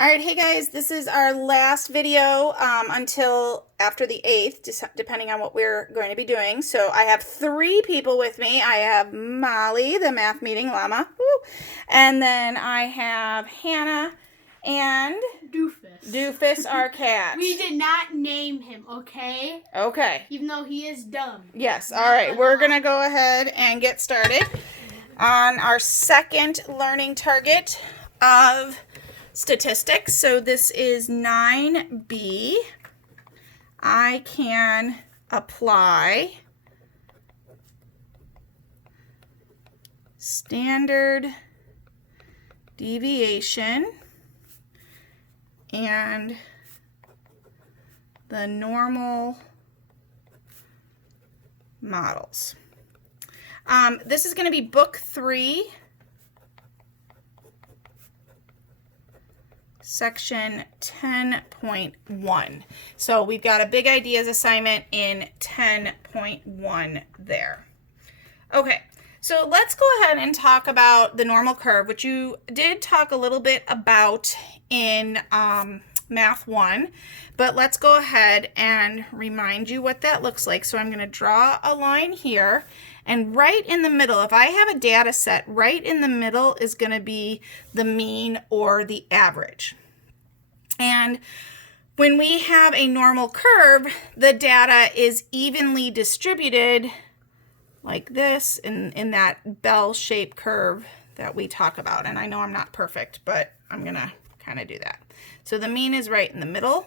All right, hey guys, this is our last video until after the 8th, depending on what we're going to be doing. So I have 3 people with me. I have Molly, the math meeting llama, and then I have Hannah and Doofus, our cat. We did not name him, okay? Okay. Even though he is dumb. Yes, all right, we're going to go ahead and get started on our second learning target of statistics. So this is 9B. I can apply standard deviation and the normal models. This is going to be book 3, section 10.1. So we've got a big ideas assignment in 10.1 there. Okay, so let's go ahead and talk about the normal curve, which you did talk a little bit about in Math 1, but let's go ahead and remind you what that looks like. So I'm going to draw a line here, and right in the middle, if I have a data set, right in the middle is going to be the mean or the average. And when we have a normal curve, the data is evenly distributed like this in that bell-shaped curve that we talk about. And I know I'm not perfect, but I'm going to kind of do that. So the mean is right in the middle.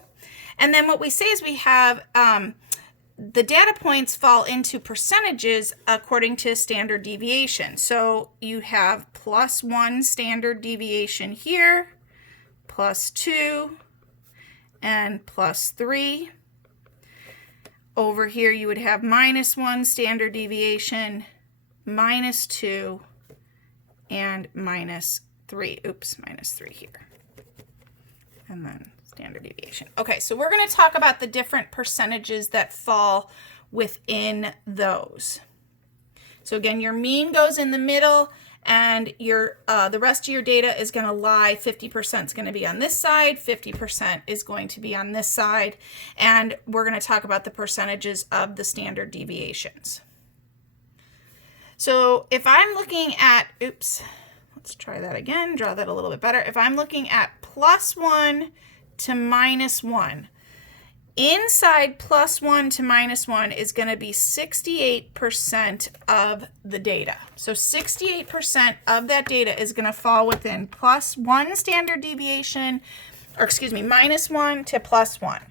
And then what we say is we have the data points fall into percentages according to standard deviation. So you have +1 standard deviation here, +2, and +3. Over here you would have -1 standard deviation, -2, and -3. Oops, -3 here. And then standard deviation. Okay, so we're going to talk about the different percentages that fall within those. So again, your mean goes in the middle, and your the rest of your data is going to lie. 50% is going to be on this side, 50% is going to be on this side, and we're going to talk about the percentages of the standard deviations. So if I'm looking at, oops, let's try that again, draw that a little bit better. If I'm looking at +1 to -1, inside +1 to -1 is going to be 68% of the data. So 68% of that data is going to fall within +1 standard deviation, or excuse me, -1 to +1.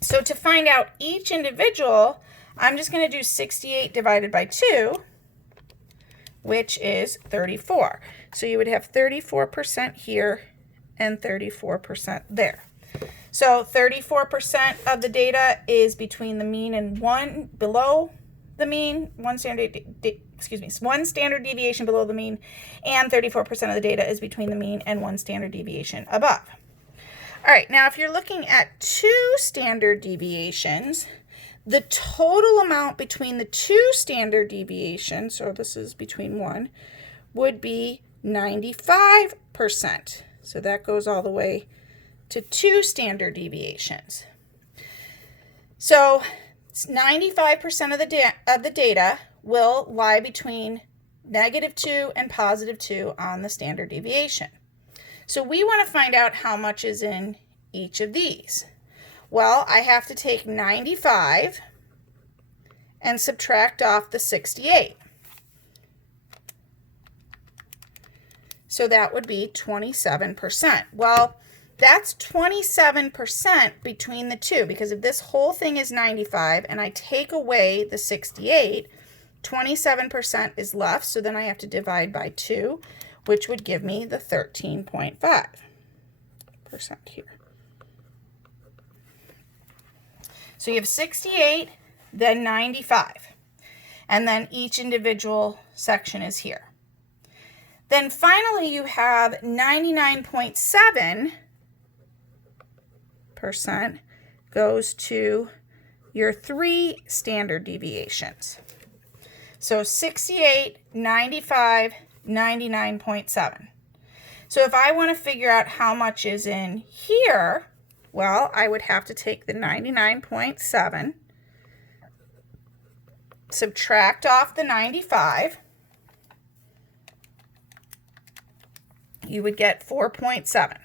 So to find out each individual, I'm just going to do 68 divided by 2, which is 34. So you would have 34% here and 34% there. So 34% of the data is between the mean and 1 below the mean, one standard deviation below the mean, and 34% of the data is between the mean and 1 standard deviation above. All right, now if you're looking at 2 standard deviations, the total amount between the 2 standard deviations, so this is between 1, would be 95%. So that goes all the way to 2 standard deviations. So 95% of the data will lie between -2 and +2 on the standard deviation. So we want to find out how much is in each of these. Well, I have to take 95 and subtract off the 68. So that would be 27%. Well, that's 27% between the two, because if this whole thing is 95 and I take away the 68, 27% is left, so then I have to divide by 2, which would give me the 13.5% here. So you have 68, then 95, and then each individual section is here. Then finally you have 99.7% goes to your 3 standard deviations. So 68, 95, 99.7. So if I want to figure out how much is in here, well, I would have to take the 99.7, subtract off the 95. You would get 4.7.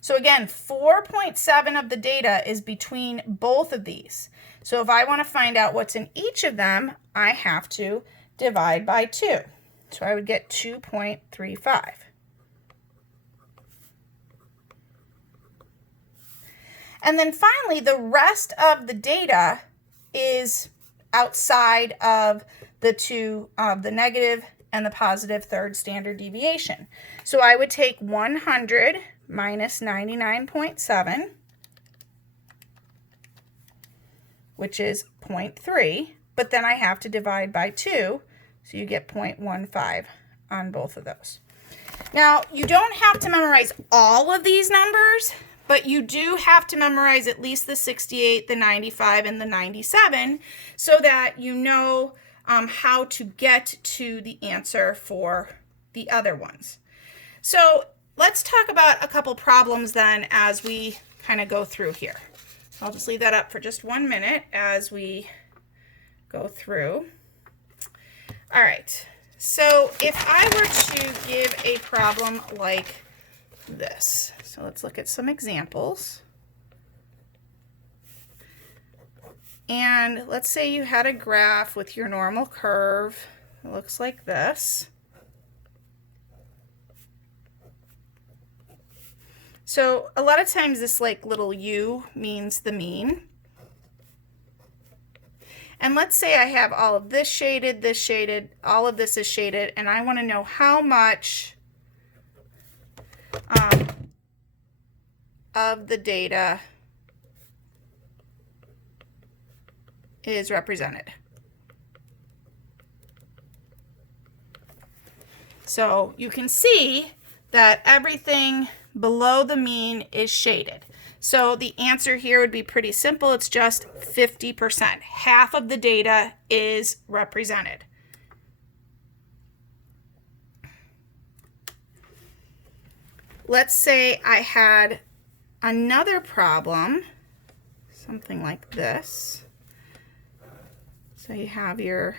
So again, 4.7 of the data is between both of these. So if I want to find out what's in each of them, I have to divide by 2. So I would get 2.35. And then finally, the rest of the data is outside of the negative and the positive third standard deviation. So I would take 100 minus 99.7, which is 0.3, but then I have to divide by 2, so you get 0.15 on both of those. Now, you don't have to memorize all of these numbers, but you do have to memorize at least the 68, the 95, and the 97 so that you know how to get to the answer for the other ones. So let's talk about a couple problems then as we kind of go through here. I'll just leave that up for just 1 minute as we go through. All right, so if I were to give a problem like this, so let's look at some examples. And let's say you had a graph with your normal curve. It looks like this. So a lot of times this like little u means the mean. And let's say I have all of this shaded, all of this is shaded, and I want to know how much of the data is represented. So you can see that everything below the mean is shaded. So the answer here would be pretty simple. It's just 50%. Half of the data is represented. Let's say I had another problem, something like this. So you have your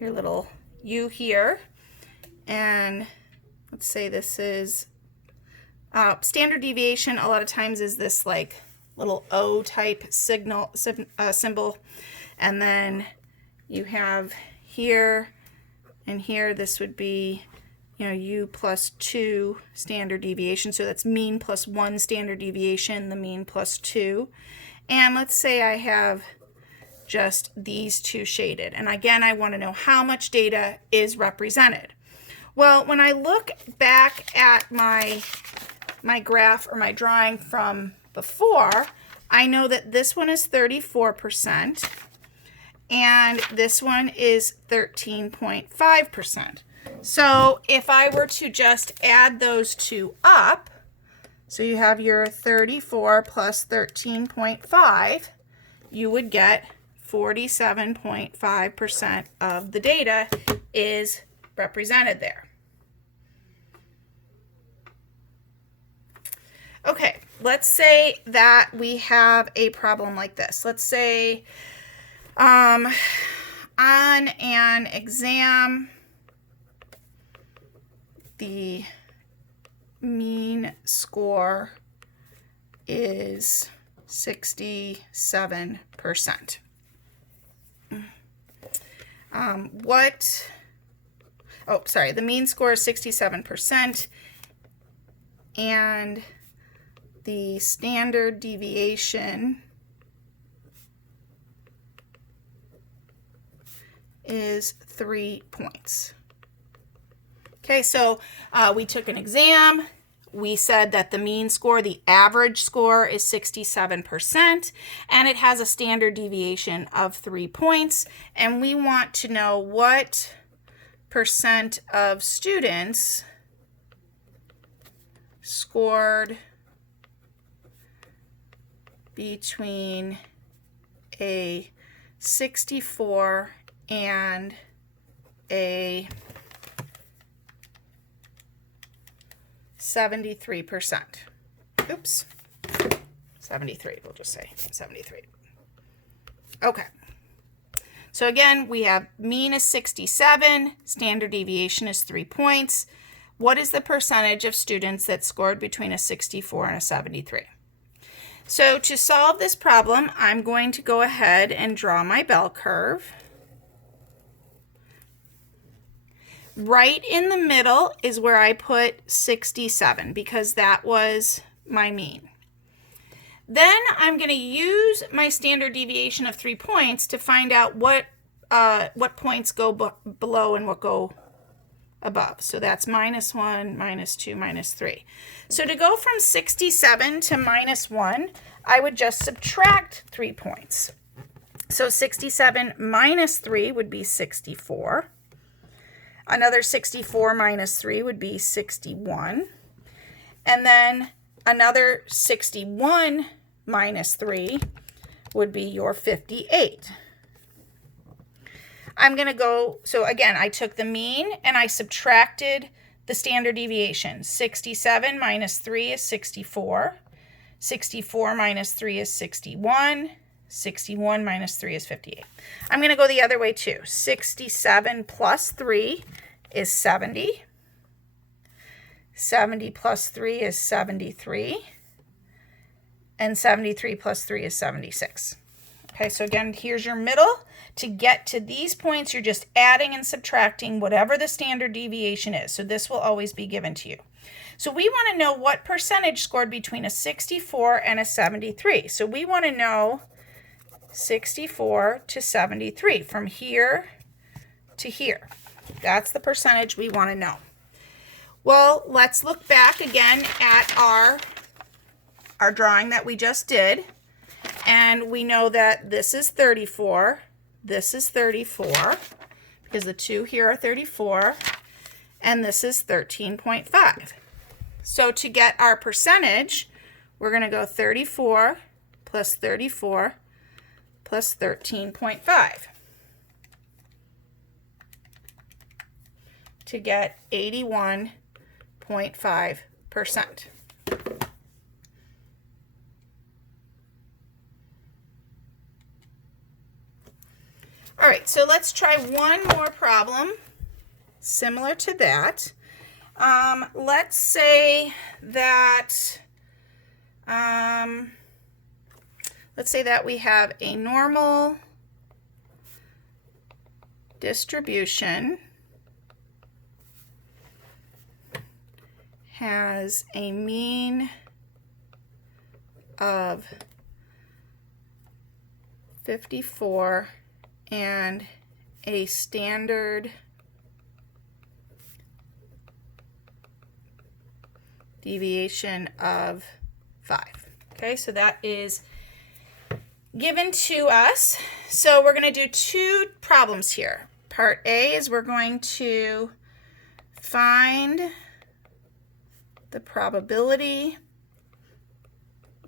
little U here, and let's say this is standard deviation. A lot of times is this like little O type symbol, and then you have here and here. This would be U plus 2 standard deviation. So that's mean plus 1 standard deviation, the mean plus 2. And let's say I have just these two shaded. And again, I want to know how much data is represented. Well, when I look back at my graph or my drawing from before, I know that this one is 34% and this one is 13.5%. So if I were to just add those two up, so you have your 34 plus 13.5, you would get 47.5% of the data is represented there. Okay, let's say that we have a problem like this. Let's say on an exam, the mean score is 67%. The mean score is 67%, and the standard deviation is 3 points. Okay, so we took an exam. We said that the mean score, the average score, is 67%, and it has a standard deviation of 3 points. And we want to know what percent of students scored between a 64 and a 73%. Oops. 73, we'll just say 73. Okay. So again, we have mean is 67, standard deviation is 3 points. What is the percentage of students that scored between a 64 and a 73? So to solve this problem, I'm going to go ahead and draw my bell curve. Right in the middle is where I put 67 because that was my mean. Then I'm going to use my standard deviation of 3 points to find out what points go below and what go above. So that's -1, -2, -3. So to go from 67 to -1, I would just subtract 3 points. So 67 minus 3 would be 64. Another 64 minus 3 would be 61. And then another 61 minus 3 would be your 58. I'm going to go, so again, I took the mean and I subtracted the standard deviation. 67 minus 3 is 64. 64 minus 3 is 61. 61 minus 3 is 58. I'm going to go the other way too. 67 plus 3 is 70. 70 plus 3 is 73. And 73 plus 3 is 76. Okay, so again, here's your middle. To get to these points, you're just adding and subtracting whatever the standard deviation is. So this will always be given to you. So we want to know what percentage scored between a 64 and a 73. So we want to know 64 to 73 from here to here. That's the percentage we want to know. Well, let's look back again at our drawing that we just did. And we know that this is 34. This is 34 because the two here are 34. And this is 13.5. So to get our percentage, we're going to go 34 plus 34 plus 13.5 to get 81.5%. All right, so let's try one more problem similar to that. Let's say that we have a normal distribution has a mean of 54 and a standard deviation of 5. Okay, so that is given to us. So we're going to do two problems here. Part A is we're going to find the probability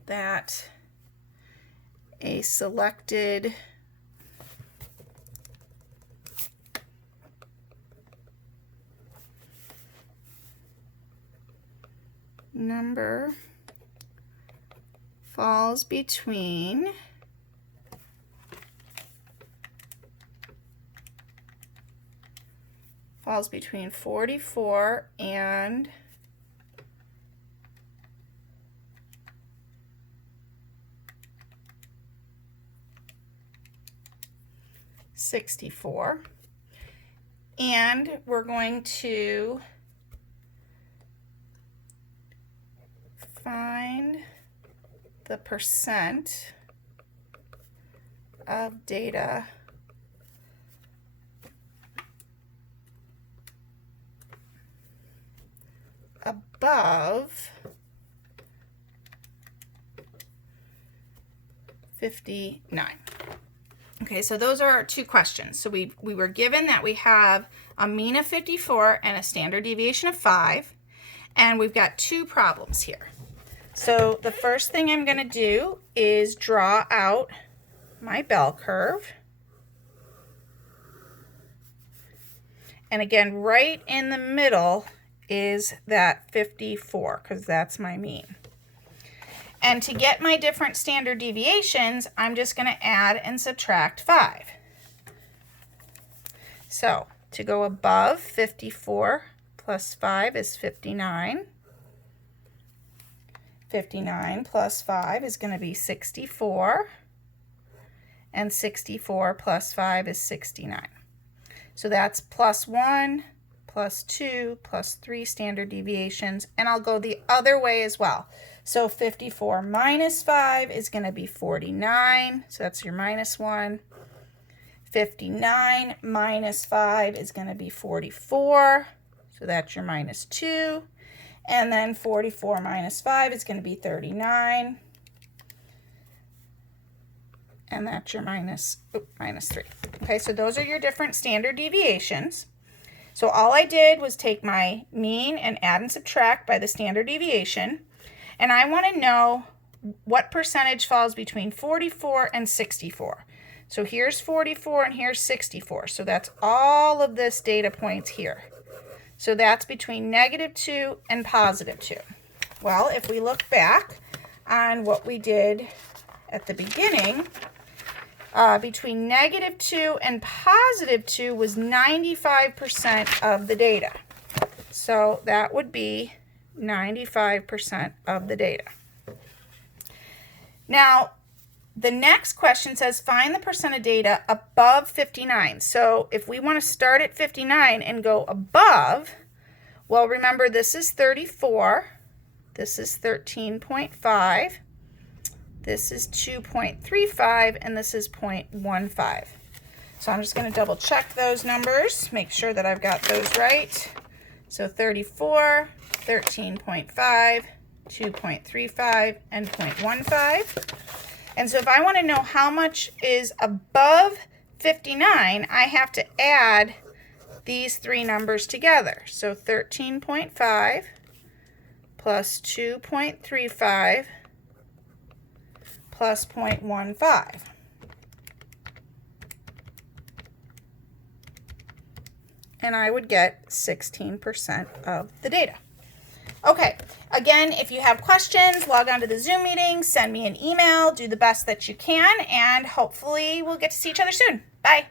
that a selected number falls between 44 and 64, and we're going to find the percent of data above 59. Okay, so those are our two questions. So we were given that we have a mean of 54 and a standard deviation of 5, and we've got two problems here. So the first thing I'm going to do is draw out my bell curve. And again, right in the middle is that 54, because that's my mean. And to get my different standard deviations, I'm just going to add and subtract 5. So to go above 54 plus 5 is 59. 59 plus 5 is going to be 64. And 64 plus 5 is 69. So that's plus 1, plus 2, plus 3 standard deviations. And I'll go the other way as well. So 54 minus 5 is going to be 49. So that's your minus 1. 59 minus 5 is going to be 44. So that's your minus 2. And then 44 minus 5 is going to be 39. And that's your minus 3. Okay, so those are your different standard deviations. So all I did was take my mean and add and subtract by the standard deviation. And I want to know what percentage falls between 44 and 64. So here's 44 and here's 64. So that's all of this data points here. So that's between -2 and +2. Well, if we look back on what we did at the beginning, between -2 and +2 was 95% of the data. So that would be 95% of the data. Now, the next question says find the percent of data above 59. So if we want to start at 59 and go above, well, remember this is 34, this is 13.5, this is 2.35, and this is 0.15. So I'm just going to double check those numbers, make sure that I've got those right. So 34, 13.5, 2.35, and 0.15. And so if I want to know how much is above 59, I have to add these three numbers together. So 13.5 plus 2.35 plus 0.15. And I would get 16% of the data. Okay, again, if you have questions, log on to the Zoom meeting, send me an email, do the best that you can, and hopefully we'll get to see each other soon. Bye.